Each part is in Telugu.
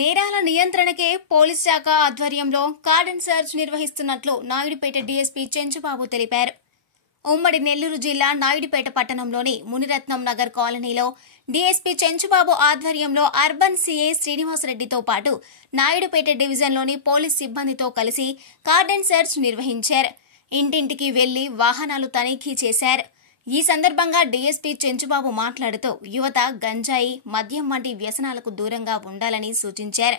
నేరాల నియంత్రణకే పోలీస్ శాఖ ఆధ్వర్యంలో కార్డన్ సర్చ్ నిర్వహిస్తున్నట్లు నాయుడుపేట డీఎస్పీ చెంచుబాబు తెలిపారు. ఉమ్మడి నెల్లూరు జిల్లా నాయుడుపేట పట్టణంలోని మునిరత్నం నగర్ కాలనీలో డీఎస్పీ చెంచుబాబు ఆధ్వర్యంలో అర్బన్ సీఏ శ్రీనివాసరెడ్డితో పాటు నాయుడుపేట డివిజన్లోని పోలీస్ సిబ్బందితో కలిసి కార్డన్ సర్చ్ నిర్వహించారు. ఇంటింటికి వెళ్లి వాహనాలు తనిఖీ చేశారు. ఈ సందర్భంగా డీఎస్పీ చెంచుబాబు మాట్లాడుతూ యువత గంజాయి, మద్యం వంటి వ్యసనాలకు దూరంగా ఉండాలని సూచించారు.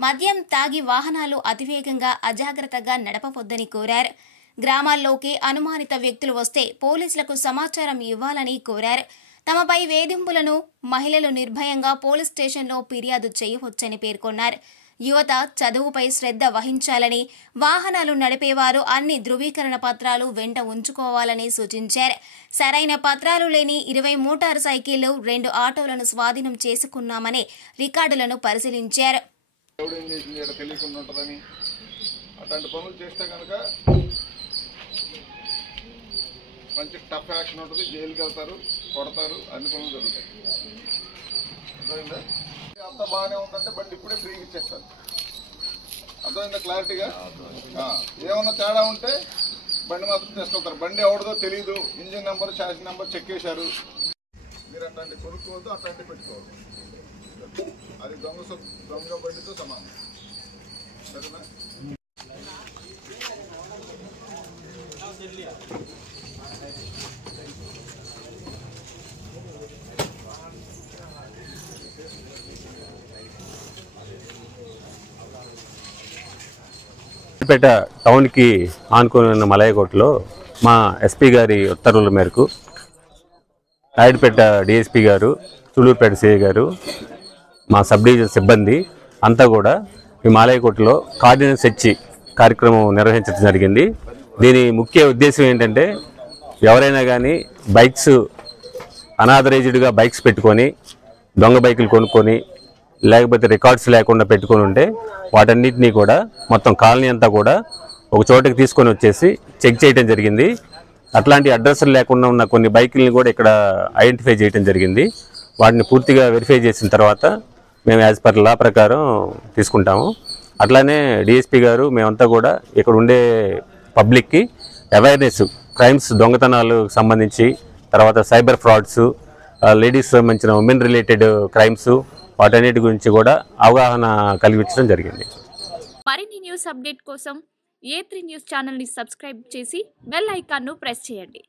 మద్యం తాగి వాహనాలు అతివేగంగా అజాగ్రత్తగా నడపవద్దని కోరారు. గ్రామాల్లోకి అనుమానిత వ్యక్తులు వస్తే పోలీసులకు సమాచారం ఇవ్వాలని కోరారు. తమపై వేధింపులను మహిళలు నిర్భయంగా పోలీస్ స్టేషన్లో ఫిర్యాదు చేయవచ్చని పేర్కొన్నారు. యువత చదువుపై శ్రద్ధ వహించాలని, వాహనాలు నడిపేవారు అన్ని ధృవీకరణ పత్రాలు వెంట ఉంచుకోవాలని సూచించారు. సరైన పత్రాలు లేని 20 మోటార్ సైకిళ్లు, 2 ఆటోలను స్వాధీనం చేసుకున్నామని రికార్డులను పరిశీలించారు. మంచి టఫ్ యాక్షన్ ఉంటుంది, జైలుకి వెళ్తారు, కొడతారు, అన్ని పనులు జరుగుతాయి. అర్థమైందా? అంతా బాగానే ఉందంటే బండి ఇప్పుడే ఫ్రీగా ఇచ్చేస్తారు. అర్థమైందా క్లారిటీగా? ఏమన్నా తేడా ఉంటే బండి మాత్రం తీసుకెళ్తారు. బండి ఎవరిదో తెలియదు, ఇంజిన్ నెంబర్, షాసీ నెంబర్ చెక్ చేశారు. మీరు అట్లాంటి కొనుక్కోవద్దు, అట్లాంటివి పెట్టుకోవద్దు. అది దొంగ బండితో సమానం. సరేనా? పేట టౌన్కి ఆనుకొని ఉన్న మలయకోటలో మా ఎస్పీ గారి ఉత్తర్వుల మేరకు నాయుడుపేట డిఎస్పీ గారు, చులూరుపేట సిఐ గారు, మా సబ్ డివిజన్ సిబ్బంది అంతా కూడా ఈ మలయకోటలో కార్డినెన్స్ సెర్చ్ కార్యక్రమం నిర్వహించడం జరిగింది. దీని ముఖ్య ఉద్దేశం ఏంటంటే ఎవరైనా కానీ బైక్స్ అనాథరైజ్డ్గా బైక్స్ పెట్టుకొని దొంగ బైకులు కొనుక్కొని లేకపోతే రికార్డ్స్ లేకుండా పెట్టుకొని ఉంటే వాటన్నిటినీ కూడా మొత్తం కాలనీ అంతా కూడా ఒక చోటకి తీసుకొని వచ్చేసి చెక్ చేయడం జరిగింది. అట్లాంటి అడ్రస్లు లేకుండా ఉన్న కొన్ని బైకుల్ని కూడా ఇక్కడ ఐడెంటిఫై చేయడం జరిగింది. వాటిని పూర్తిగా వెరిఫై చేసిన తర్వాత మేము యాజ్ పర్ లా ప్రకారం తీసుకుంటాము. అట్లానే డిఎస్పీ గారు మేమంతా కూడా ఇక్కడ ఉండే పబ్లిక్కి అవేర్నెస్, క్రైమ్స్, దొంగతనాలు సంబంధించి, తర్వాత సైబర్ ఫ్రాడ్స్, లేడీస్ సంబంధించిన ఉమెన్ రిలేటెడ్ క్రైమ్స్, వాటన్నిటి గురించి కూడా అవగాహన కలిగించడం జరిగింది. మరిన్ని న్యూస్ అప్డేట్ కోసం A3 న్యూస్ ఛానల్ని సబ్స్క్రైబ్ చేసి బెల్ ఐకాన్ను ప్రెస్ చేయండి.